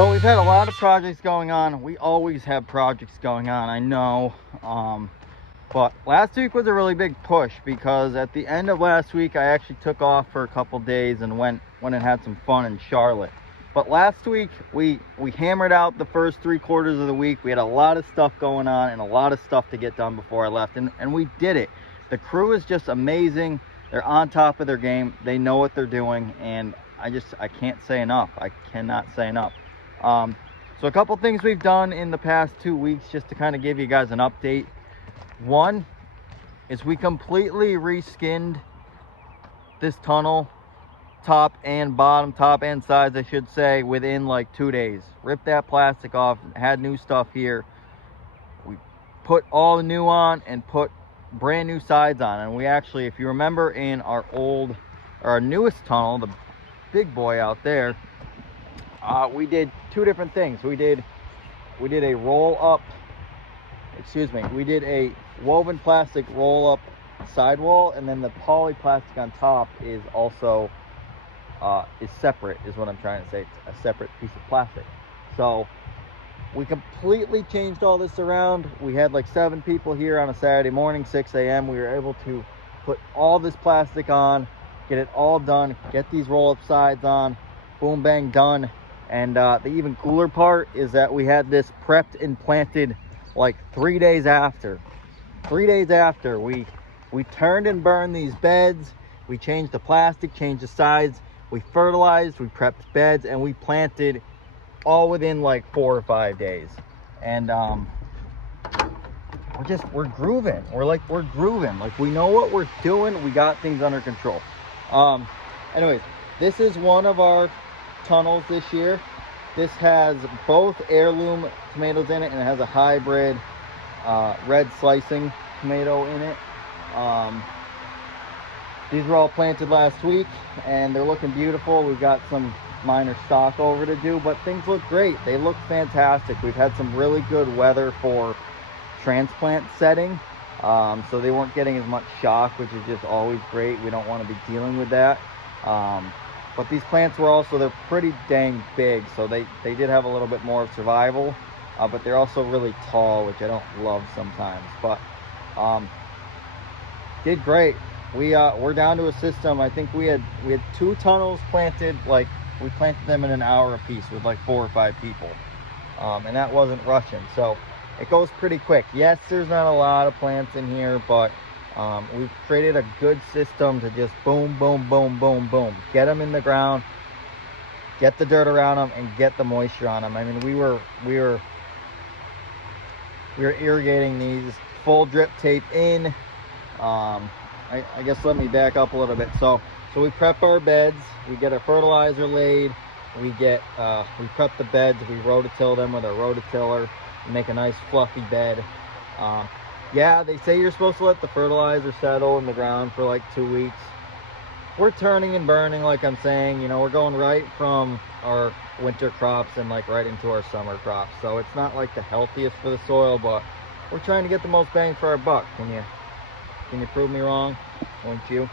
So we've had a lot of projects going on. We always have projects going on, I know. But last week was a really big push because at the end of last week, I actually took off for a couple days and went and had some fun in Charlotte. But last week, we hammered out the first 3/4 of the week. We had a lot of stuff going on and a lot of stuff to get done before I left. And we did it. The crew is just amazing. They're on top of their game. They know what they're doing. And I can't say enough. I cannot say enough. So a couple things we've done in the past 2 weeks just to kind of give you guys an update. One is we completely reskinned this tunnel, top and sides, I should say, within like 2 days. Ripped that plastic off, had new stuff here. We put all the new on and put brand new sides on. And we actually, if you remember in our newest tunnel, the big boy out there, we did two different things. We did a we did a woven plastic roll up sidewall, and then the poly plastic on top is also is separate, is what I'm trying to say. It's a separate piece of plastic. So we completely changed all this around. We had like 7 people here on a Saturday morning, 6 a.m. We were able to put all this plastic on, get it all done, get these roll up sides on, boom, bang, done. And the even cooler part is that we had this prepped and planted like 3 days after. 3 days after we turned and burned these beds. We changed the plastic, changed the sides. We fertilized, we prepped beds, and we planted all within like 4 or 5 days. And we're grooving. We're grooving. Like, we know what we're doing. We got things under control. Anyways, this is one of our tunnels this year. This has both heirloom tomatoes in it, and it has a hybrid red slicing tomato in it. These were all planted last week and they're looking beautiful. We've got some minor stock over to do, but things look great. They look fantastic. We've had some really good weather for transplant setting, so they weren't getting as much shock, which is just always great. We don't want to be dealing with that. But these plants were they're pretty dang big, so they did have a little bit more of survival, but they're also really tall, which I don't love sometimes. But did great. We're down to a system. I think we had 2 tunnels planted. Like, we planted them in an hour apiece with like 4 or 5 people, and that wasn't rushing, so it goes pretty quick. Yes, there's not a lot of plants in here, but we've created a good system to just boom, boom, boom, boom, boom, get them in the ground, get the dirt around them, and get the moisture on them. I mean, we were irrigating these full drip tape in. I guess let me back up a little bit. So we prep our beds, we get our fertilizer laid, we prep the beds, we rototill them with a rototiller, make a nice fluffy bed. Yeah, they say you're supposed to let the fertilizer settle in the ground for like 2 weeks. We're turning and burning, like I'm saying. You know, we're going right from our winter crops and like right into our summer crops. So it's not like the healthiest for the soil, but we're trying to get the most bang for our buck. Can you prove me wrong? Won't you?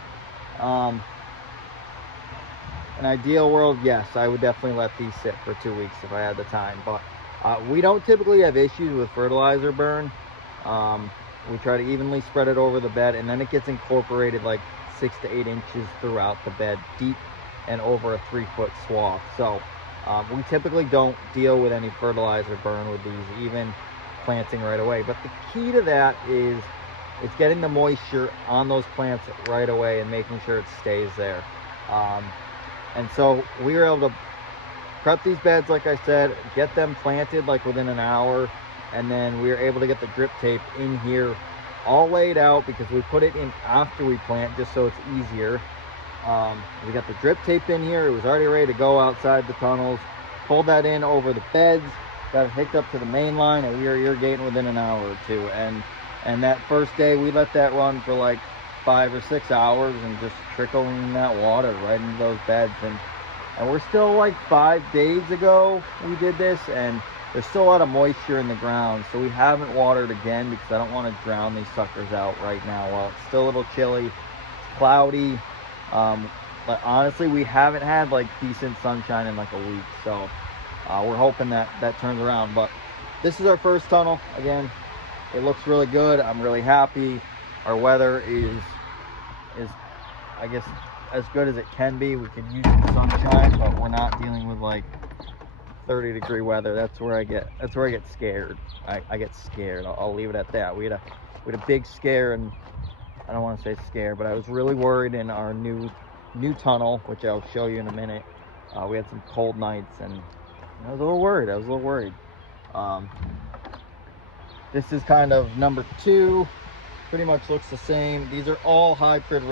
An ideal world, yes, I would definitely let these sit for 2 weeks if I had the time. But we don't typically have issues with fertilizer burn. We try to evenly spread it over the bed, and then it gets incorporated like 6 to 8 inches throughout the bed, deep and over a 3-foot swath. So we typically don't deal with any fertilizer burn with these, even planting right away. But the key to that is it's getting the moisture on those plants right away and making sure it stays there. And so we were able to prep these beds, like I said, get them planted like within an hour. And then we were able to get the drip tape in here all laid out because we put it in after we plant just so it's easier. We got the drip tape in here. It was already ready to go outside the tunnels. Pulled that in over the beds, got it hooked up to the main line, and we were irrigating within an hour or two. And that first day we let that run for like 5 or 6 hours and just trickling that water right into those beds. And we're still like 5 days ago we did this, and there's still a lot of moisture in the ground, so we haven't watered again because I don't want to drown these suckers out right now while it's still a little chilly, it's cloudy. But honestly, we haven't had like decent sunshine in like a week, so we're hoping that that turns around. But this is our first tunnel. Again, it looks really good. I'm really happy. Our weather is I guess as good as it can be. We can use the sunshine, but we're not dealing with like 30-degree weather. That's where I get scared. I get scared. I'll leave it at that. We had a big scare, and I don't want to say scare, but I was really worried in our new tunnel, which I'll show you in a minute. We had some cold nights, and I was a little worried. This is kind of number 2. Pretty much looks the same. These are all hybrid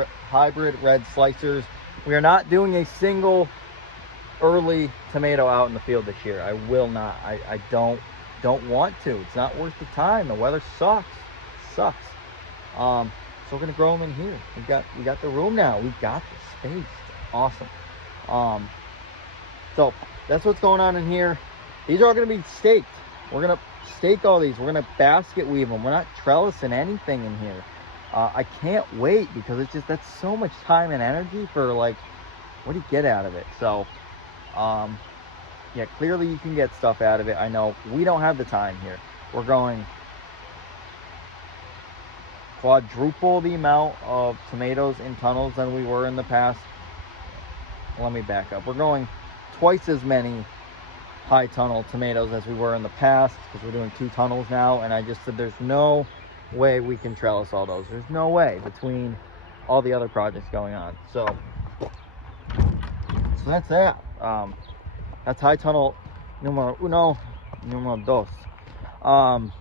red slicers. We are not doing a single early tomato out in the field this year. I will not. I don't want to. It's not worth the time. The weather sucks. So we're gonna grow them in here. We got the room now. We got the space. Awesome. So that's what's going on in here. These are all gonna be staked. We're gonna stake all these. We're gonna basket weave them. We're not trellising anything in here. I can't wait, because it's just, that's so much time and energy for, like, what do you get out of it? So yeah, clearly you can get stuff out of it. I know we don't have the time here. We're going quadruple the amount of tomatoes in tunnels than we were in the past. Let me back up. We're going twice as many high tunnel tomatoes as we were in the past, because we're doing 2 tunnels now, and I just said there's no way we can trellis all those. There's no way, between all the other projects going on. So that's that. That's high tunnel numero 1, numero 2.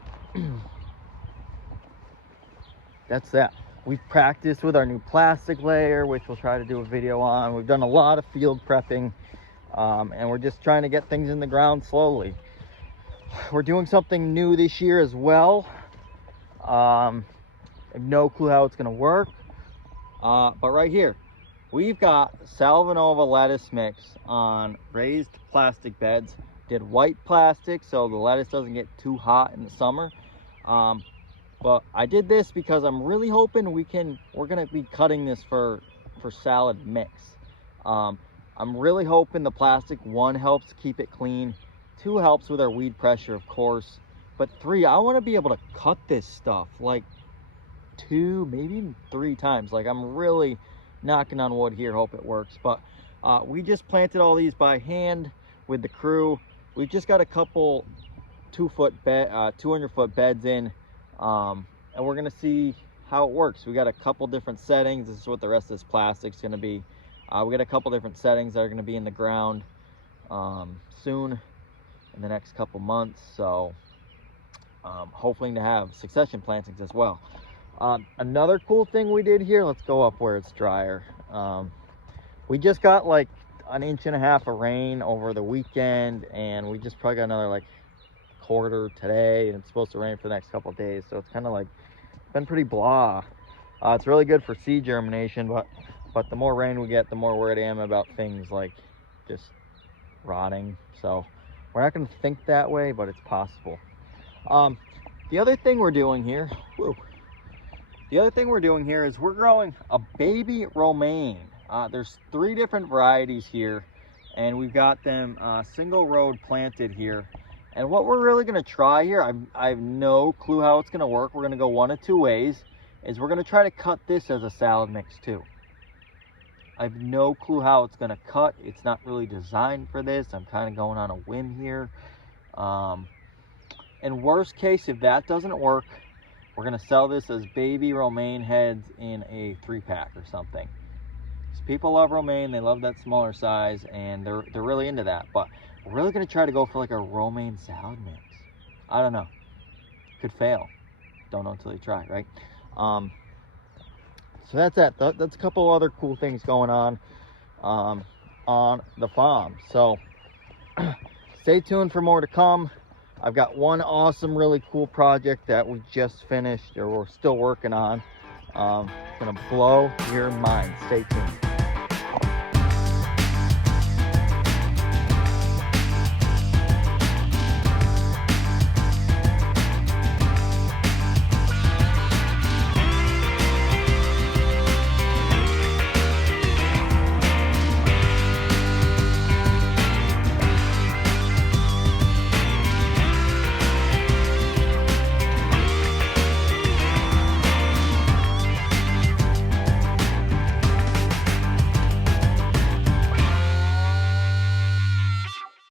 That's that. We've practiced with our new plastic layer, which we'll try to do a video on. We've done a lot of field prepping, and we're just trying to get things in the ground slowly. We're doing something new this year as well. I have no clue how it's going to work, but right here we've got Salvanova lettuce mix on raised plastic beds. Did white plastic so the lettuce doesn't get too hot in the summer. But I did this because I'm really hoping we're going to be cutting this for salad mix. I'm really hoping the plastic, 1, helps keep it clean, 2, helps with our weed pressure, of course, but 3, I want to be able to cut this stuff like 2, maybe even 3 times. Like, I'm really knocking on wood here, hope it works. But we just planted all these by hand with the crew. We've just got a couple 200-foot beds in, and we're gonna see how it works. We got a couple different settings. This is what the rest of this plastic's gonna be. We got a couple different settings that are gonna be in the ground soon, in the next couple months. So hopefully to have succession plantings as well. Another cool thing we did here, let's go up where it's drier. We just got like 1.5 inches of rain over the weekend, and we just probably got another like quarter today, and it's supposed to rain for the next couple of days. So it's kind of like been pretty blah. It's really good for seed germination, but the more rain we get, the more worried I am about things like just rotting. So we're not going to think that way, but it's possible. The other thing we're doing here, is we're growing a baby romaine. There's 3 different varieties here, and we've got them single road planted here. And what we're really going to try here, I have no clue how it's going to work. We're going to go 1 of 2 ways. Is we're going to try to cut this as a salad mix too. I have no clue how it's going to cut. It's not really designed for this. I'm kind of going on a whim here. In worst case, if that doesn't work, we're going to sell this as baby romaine heads in a 3-pack or something. People love romaine, they love that smaller size, and they're really into that. But we're really going to try to go for like a romaine salad mix. I don't know. Could fail. Don't know until you try, right? So that's that. That's a couple other cool things going on the farm. So stay tuned for more to come. I've got one awesome, really cool project that we just finished, or we're still working on. It's gonna blow your mind. Stay tuned.